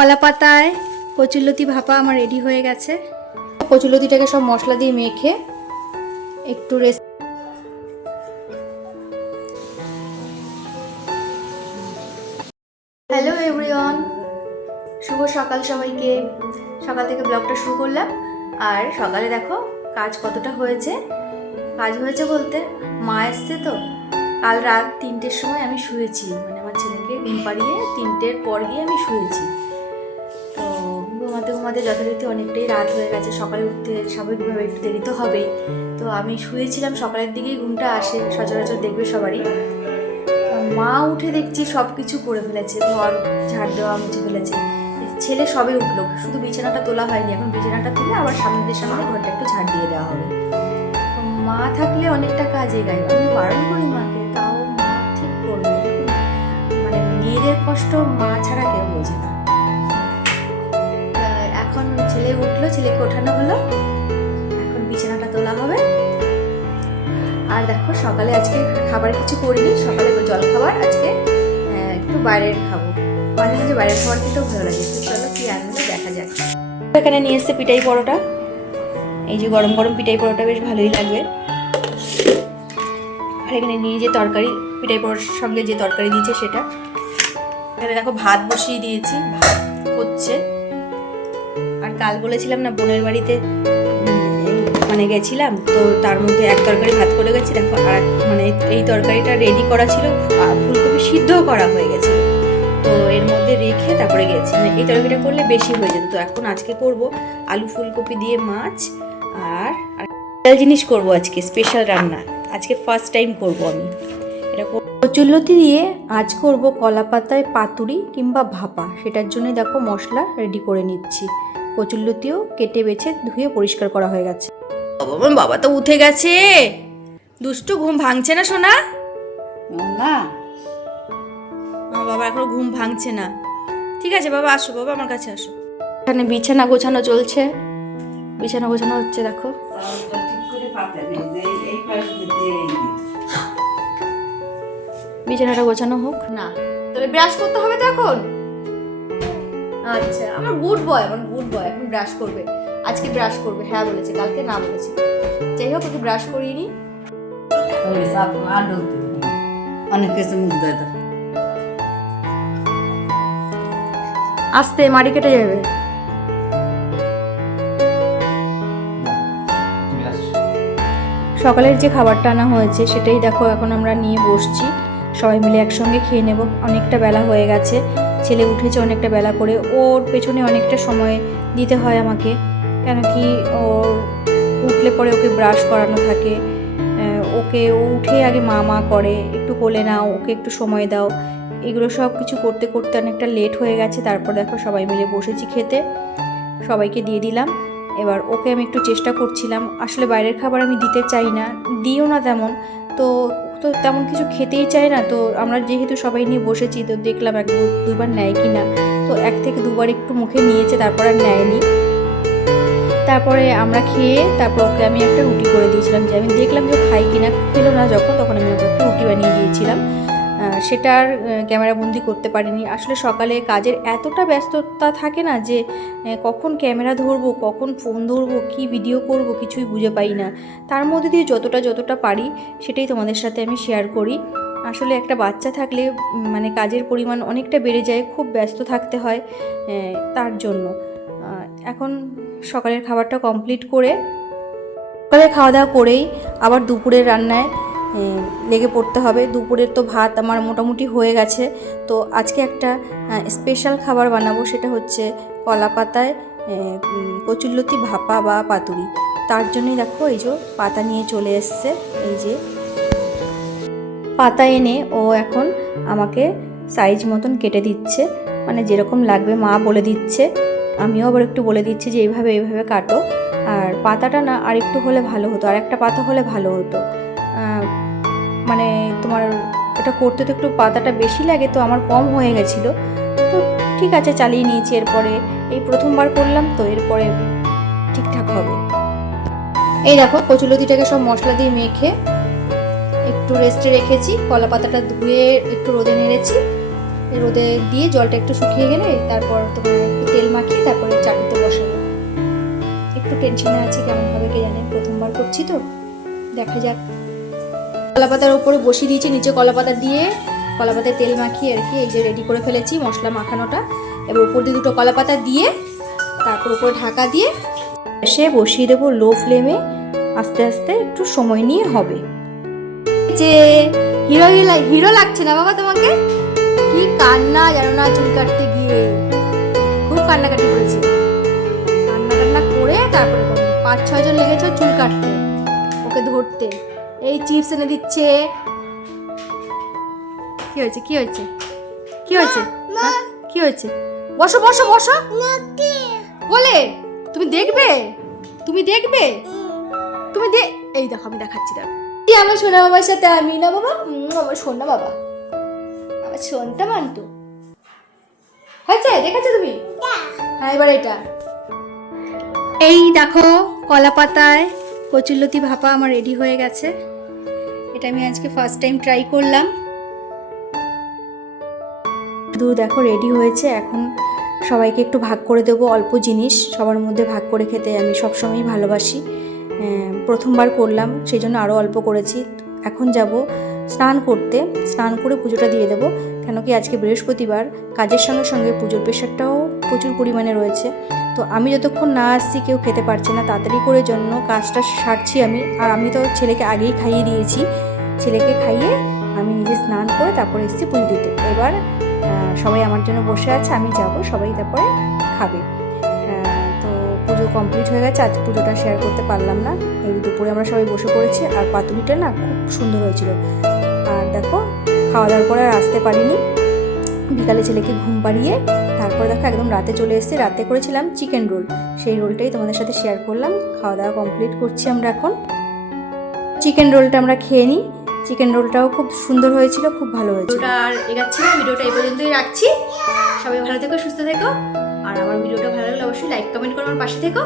কলা পাতায় কচুরলতি ভাপা আমার রেডি হয়ে গেছে। কচুরলতিটাকে সব মশলা দিয়ে মেখে একটু রেস্ট। হ্যালো এভরিওয়ান, শুভ সকাল সবাইকে। সকাল থেকে ব্লগটা শুরু করলাম। আর সকালে দেখো কাজ কতটা হয়েছে। কাজ হয়েছে বলতে মা এসছে তো, কাল রাত 3টের সময় আমি শুয়েছি, মানে আমার ছেলেকে ঘুম পাড়িয়ে 3টের পর গিয়ে আমি শুয়েছি। তো ঘুমাতে ঘুমাতে যথারীতি অনেকটাই রাত হয়ে গেছে। সকালে উঠতে স্বাভাবিকভাবে একটু দেরি তো হবেই। তো আমি শুয়েছিলাম, সকালের দিকেই ঘুমটা আসে সচরাচর, দেখবে সবারই। মা উঠে দেখছি সব কিছু করে ফেলেছে, ঘর ঝাড় দেওয়া মুছে ফেলেছে। ছেলে সবে উঠলো, শুধু বিছানাটা তোলা হয়নি, এখন বিছানাটা তুলে আবার সামনের সামনে ঘরটা একটু ঝাড় দিয়ে দেওয়া হবে। তো মা থাকলে অনেকটা কাজ এগায়, আমি বারণ করি মাকে, তাও মা ঠিক করবে। মানে মেয়েদের কষ্ট মা ছাড়া কেউ বোঝে না। এখন ছেলে উঠলো, ছেলেকে ওঠানো হলো, এখন বিছানাটা তোলা হবে। আর দেখো সকালে আজকে খাবার কিছু করিনি, সকালে জল খাবার আজকে একটু বাইরের খাবো। মাঝে মাঝে বাইরের খাবার খেতেও ভালো লাগে। তো চলো কি আনলে দেখা যাক। এখানে নিয়ে এসছে পিঠাই পরোটা, এই যে গরম গরম পিঠাই পরোটা বেশ ভালোই লাগবে। আর এখানে নিয়ে যে তরকারি, পিঠাই পরোটার সঙ্গে যে তরকারি দিয়েছে সেটা। এখানে দেখো ভাত বসিয়ে দিয়েছি, ভাত হচ্ছে। আর কাল বলেছিলাম না বোনের বাড়িতে মানে গেছিলাম, তো তার মধ্যে এক তরকারি ভাত করে গেছি। দেখো আর মানে এই তরকারিটা রেডি করা ছিল, ফুলকপি সিদ্ধও করা হয়ে গেছিল, তো এর মধ্যে রেখে তারপরে গেছি। মানে এই তরকারিটা করলে বেশি হয়ে যেত। তো এখন আজকে করব আলু ফুলকপি দিয়ে মাছ, আর জিনিস করব আজকে, স্পেশাল রান্না আজকে ফার্স্ট টাইম করব আমি এটা। কচুরলতি দিয়ে আজ করব কলা পাতায় পাতুরি কিংবা ভাপা। সেটার জন্যই দেখো মশলা রেডি করে নিচ্ছি। কচুরলতিও কেটে বেছে ধুয়ে পরিষ্কার করা হয়ে গেছে। বাবা তো উঠে গেছে, দুষ্টু ঘুম ভাঙছে না সোনা? না বাবা এখনো ঘুম ভাঙছে না। ঠিক আছে বাবা, আসো বাবা, আমার কাছে আসো। এখানে বিছানা গোছানো চলছে, বিছানা গোছানো হচ্ছে। দেখো বিছানাটা গোছানো হোক না, তাহলে ব্রাশ করতে হবে তো এখন। আচ্ছা আমার গুড বয়, আমার গুড বয় এখন ব্রাশ করবে। আজকে ব্রাশ করবে, হ্যাঁ বলেছে, কালকে না বলেছে। যাই হোক ওকে ব্রাশ করিয়ে নি। অনেক কিছু মুখ দেয়, আস্তে মাড়ি কেটে যাবে। সকালের যে খাবারটা আনা হয়েছে সেটাই দেখো এখন আমরা নিয়ে বসছি, সবাই মিলে একসঙ্গে খেয়ে নেব। অনেকটা বেলা হয়ে গেছে, ছেলে উঠেছে অনেকটা বেলা করে, ওর পেছনে অনেকটা সময় দিতে হয় আমাকে। কেন কি ওর উঠলে পরে ওকে ব্রাশ করানো থাকে, ওকে ও উঠে আগে মা মা করে, একটু কোলে নাও, ওকে একটু সময় দাও, এগুলো সব কিছু করতে করতে অনেকটা লেট হয়ে গেছে। তারপর দেখো সবাই মিলে বসেছি খেতে, সবাইকে দিয়ে দিলাম। এবার ওকে আমি একটু চেষ্টা করছিলাম, আসলে বাইরের খাবার আমি দিতে চাই না, দিও না তেমন, তো তো তেমন কিছু খেতেই চায় না। তো আমরা যেহেতু সবাই নিয়ে বসেছি, তো দেখলাম 1-2বার নেয় কি না। তো 1 থেকে 2বার একটু মুখে নিয়েছে, তারপর আর নেয়নি। তারপরে আমরা খেয়ে তারপর ওকে আমি একটা রুটি করে দিয়েছিলাম, যে আমি দেখলাম যে খাই কিনা, খেলো না যখন, তখন আমি ওকে একটা রুটি বানিয়ে দিয়েছিলাম। সেটা আর ক্যামেরাবন্দি করতে পারিনি। আসলে সকালে কাজের এতটা ব্যস্ততা থাকে না যে কখন ক্যামেরা ধরবো, কখন ফোন ধরবো, কি ভিডিও করব কিছুই বুঝে পাই না। তার মধ্যে দিয়ে যতটা পারি সেটাই তোমাদের সাথে আমি শেয়ার করি। আসলে একটা বাচ্চা থাকলে মানে কাজের পরিমাণ অনেকটা বেড়ে যায়, খুব ব্যস্ত থাকতে হয় তার জন্য। এখন সকালের খাবারটা কমপ্লিট করে, সকালে খাওয়া দাওয়া করেই আবার দুপুরের রান্নায় লেগে পড়তে হবে। দুপুরের তো ভাত আমার মোটামুটি হয়ে গেছে। তো আজকে একটা স্পেশাল খাবার বানাবো, সেটা হচ্ছে কলা পাতায় কচুরলতি ভাপা বা পাতুরি। তার জন্যই দেখো এই যে পাতা নিয়ে চলে এসছে, এই যে পাতা এনে ও এখন আমাকে সাইজ মতন কেটে দিচ্ছে, মানে যেরকম লাগবে মা বলে দিচ্ছে, আমিও আবার একটু বলে দিচ্ছি যে এইভাবে এইভাবে কাটো। আর পাতাটা না আর একটু হলে ভালো হতো, আর একটা পাতা হলে ভালো হতো। মানে তোমার ওটা করতে তো একটু পাতাটা বেশি লাগে, তো আমার কম হয়ে গেছিলো। তো ঠিক আছে, চালিয়ে নিয়েছি। এরপরে এই প্রথমবার করলাম, তো এরপরে ঠিকঠাক হবে। এই দেখো কচুরলতিটাকে সব মশলা দিয়ে মেখে একটু রেস্টে রেখেছি, কলা পাতাটা ধুয়ে একটু রোদে নেড়েছি, এই রোদে দিয়ে জলটা একটু শুকিয়ে গেলে তারপর তোমার একটু তেল মাখিয়ে তারপরে চাটুতে বসাবো। একটু টেনশনে আছে, কেমন হবে কে জানে, প্রথমবার করছি তো, দেখা যাক। কলা পাতার উপরে বসিয়ে দিয়েছি, নিচে কলা পাতা দিয়ে কলা পাতায় তেল মাখিয়ে আর কি এই যে রেডি করে ফেলেছি মশলা মাখানোটা। এবার উপর দিয়ে দুটো কলা পাতা দিয়ে তারপর উপরে ঢাকা দিয়ে সে বসিয়ে দেবো লো ফ্লেমে। আস্তে আস্তে একটু সময় নিয়ে হবে। যে হিরো লাগছে না বাবা তোমাকে? কি কান্না জানো না, চুল কাটতে গিয়ে খুব কান্নাকাটি করেছে। কান্না করে তারপরে 5-6 জন লেগেছে চুল কাটতে, ওকে ধরতে। এই চিপস এনে দিচ্ছে। কি হয়েছে কি হয়েছে কি হয়েছে কি হয়েছে? বসো বসো বসো বলে। তুমি দেখবে তুমি দেখবে তুমি এই দেখো আমি দেখাচ্ছি। দেখো আমার সোনা বাবার সাথে আমি না বাবা, আমার সোনা বাবা, আমার সোনটা মানতো হয়েছে, দেখেছো তুমি? হ্যাঁ এবার এটা এই দেখো কলা পাতায় কচুরলতি ভাপা আমার রেডি হয়ে গেছে। এটা আমি আজকে ফার্স্ট টাইম ট্রাই করলাম। শুধু দেখো রেডি হয়েছে। এখন সবাইকে একটু ভাগ করে দেবো অল্প জিনিস, সবার মধ্যে ভাগ করে খেতে আমি সবসময়ই ভালোবাসি। প্রথমবার করলাম সেই জন্য আরও অল্প করেছি। এখন যাব স্নান করতে, স্নান করে পুজোটা দিয়ে দেবো। কেন কি আজকে বৃহস্পতিবার, কাজের সঙ্গে সঙ্গে পুজোর প্রেশারটাও প্রচুর পরিমাণে রয়েছে। তো আমি যতক্ষণ না আসছি কেউ খেতে পারছে না, তাড়াতাড়ি করে জন্য কাজটা সারছি আমি। আর আমি তো ছেলেকে আগেই খাইয়ে দিয়েছি, ছেলেকে খাইয়ে আমি নিজে স্নান করে তারপরে এসেছি পুজো দিতে। এবার সবাই আমার জন্য বসে আছে, আমি যাব, সবাই তারপরে খাবে। তো পুজো কমপ্লিট হয়ে গেছে, আজ পুজোটা শেয়ার করতে পারলাম না। এই দুপুরে আমরা সবাই বসে পড়েছি। আর পাতুরিটা না খুব সুন্দর হয়েছিল। আর দেখো খাওয়া দাওয়ার পরে আর আসতে পারিনি, বিকালে ছেলেকে ঘুম পাড়িয়ে তারপর দেখো একদম রাতে চলে এসেছি। রাতে করেছিলাম চিকেন রোল, সেই রোলটাই তোমাদের সাথে শেয়ার করলাম। খাওয়া দাওয়া কমপ্লিট করছি আমরা এখন। চিকেন রোলটা আমরা খেয়ে নিই। চিকেন রোলটাও খুব সুন্দর হয়েছিল, খুব ভালো হয়েছিল। ভিডিওটা আর এগাচ্ছি না, ভিডিওটা এই পর্যন্তই রাখছি। সবাই ভালো থেকো, সুস্থ থেকো। আর আমার ভিডিওটা ভালো লাগলে অবশ্যই লাইক কমেন্ট করে আমার পাশে থেকো।